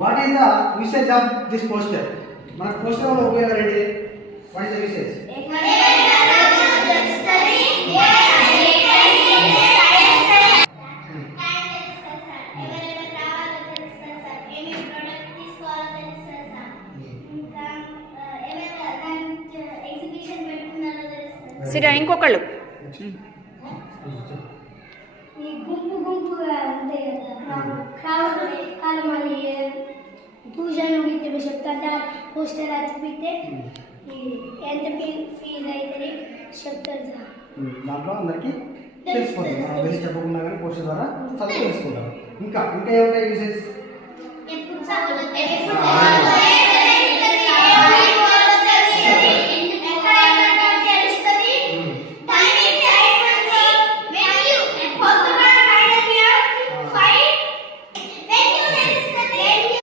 What is the usage of this poster? मन poster वाला उपयोग कर रहे थे। What is the usage? एक नया study या एक नया science study। एक नया study। सिर्फ इनको कर लो। ये गुंपु गुंपु है उनके क्राउड क्राउड कालमाली है। पोस्टर आते ఇంకా ఇంకా ఏమిటా